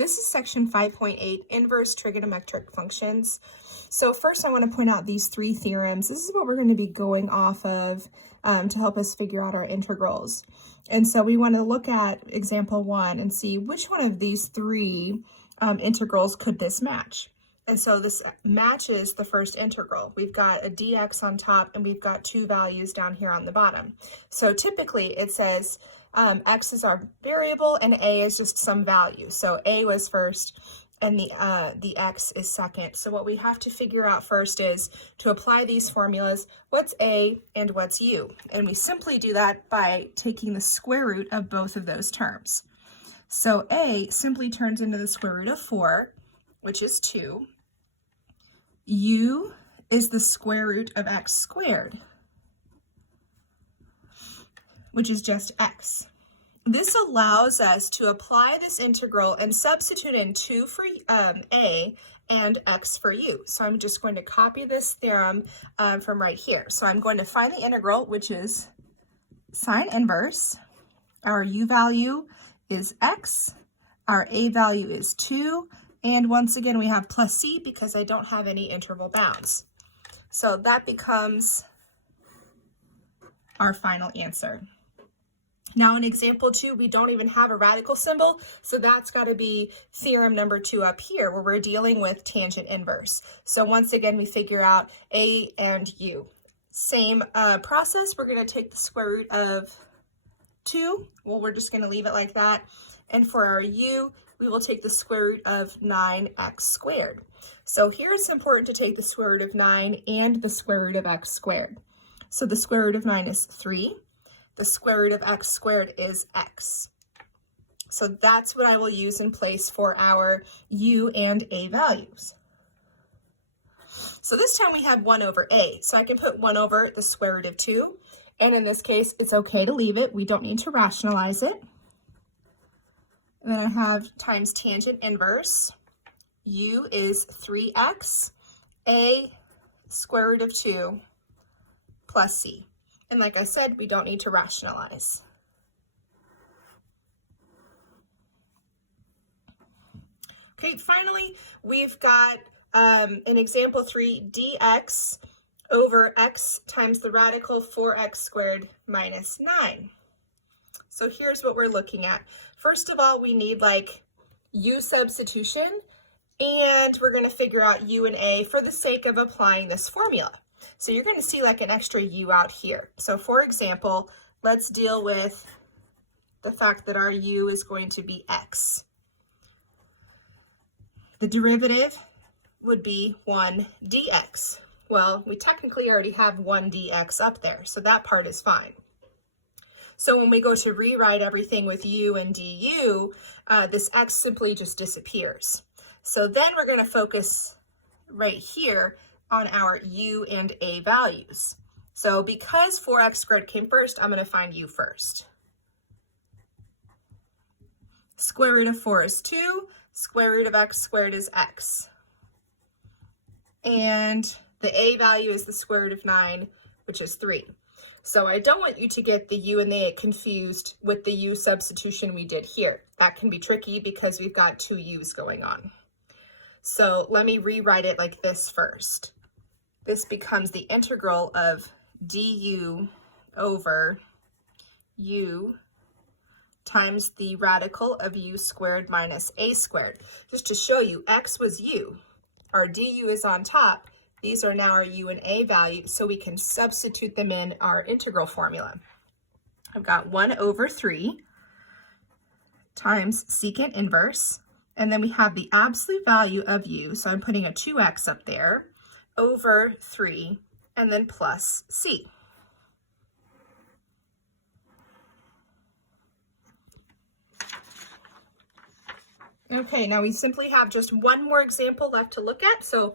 This is section 5.8, inverse trigonometric functions. So first I want to point out these three theorems. This is what we're going to be going off of to help us figure out our integrals. And so we want to look at example 1 and see which one of these three integrals could this match. And so this matches the first integral. We've got a dx on top and we've got two values down here on the bottom. So typically it says x is our variable and a is just some value. So a was first and the x is second. So what we have to figure out first is to apply these formulas, what's a and what's u? And we simply do that by taking the square root of both of those terms. So a simply turns into the square root of 4, which is 2. U is the square root of x squared, which is just x. This allows us to apply this integral and substitute in 2 for a and x for u. So I'm just going to copy this theorem from right here. So I'm going to find the integral, which is sine inverse. Our u value is x. Our a value is 2. And once again, we have plus c because I don't have any interval bounds. So that becomes our final answer. Now in example 2, we don't even have a radical symbol, so that's got to be theorem number 2 up here where we're dealing with tangent inverse. So once again, we figure out a and u. Same process, we're going to take the square root of 2. Well, we're just going to leave it like that. And for our u, we will take the square root of 9x squared. So here it's important to take the square root of 9 and the square root of x squared. So the square root of 9 is 3. The square root of x squared is x. So that's what I will use in place for our u and a values. So this time we have 1 over a. So I can put 1 over the square root of 2. And in this case, it's okay to leave it. We don't need to rationalize it. And then I have times tangent inverse. U is 3x, a square root of 2 plus c. And like I said, we don't need to rationalize. Okay, finally, we've got in example 3, dx over x times the radical 4x squared minus 9. So here's what we're looking at. First of all, we need like u substitution, and we're going to figure out u and a for the sake of applying this formula. So you're going to see like an extra u out here. So for example, let's deal with the fact that our u is going to be x. The derivative would be 1 dx. Well, we technically already have 1 dx up there, so that part is fine. So when we go to rewrite everything with u and du, this x simply just disappears. So then we're going to focus right here on our u and a values. So because 4x squared came first, I'm going to find u first. Square root of 4 is 2. Square root of x squared is x. And the a value is the square root of 9, which is 3. So I don't want you to get the u and the a confused with the u substitution we did here. That can be tricky because we've got two u's going on. So let me rewrite it like this first. This becomes the integral of du over u times the radical of u squared minus a squared. Just to show you, x was u. Our du is on top. These are now our u and a values, so we can substitute them in our integral formula. I've got 1 over 3 times secant inverse, and then we have the absolute value of u, so I'm putting a 2x up there, over 3, and then plus c. Okay, now we simply have just one more example left to look at, so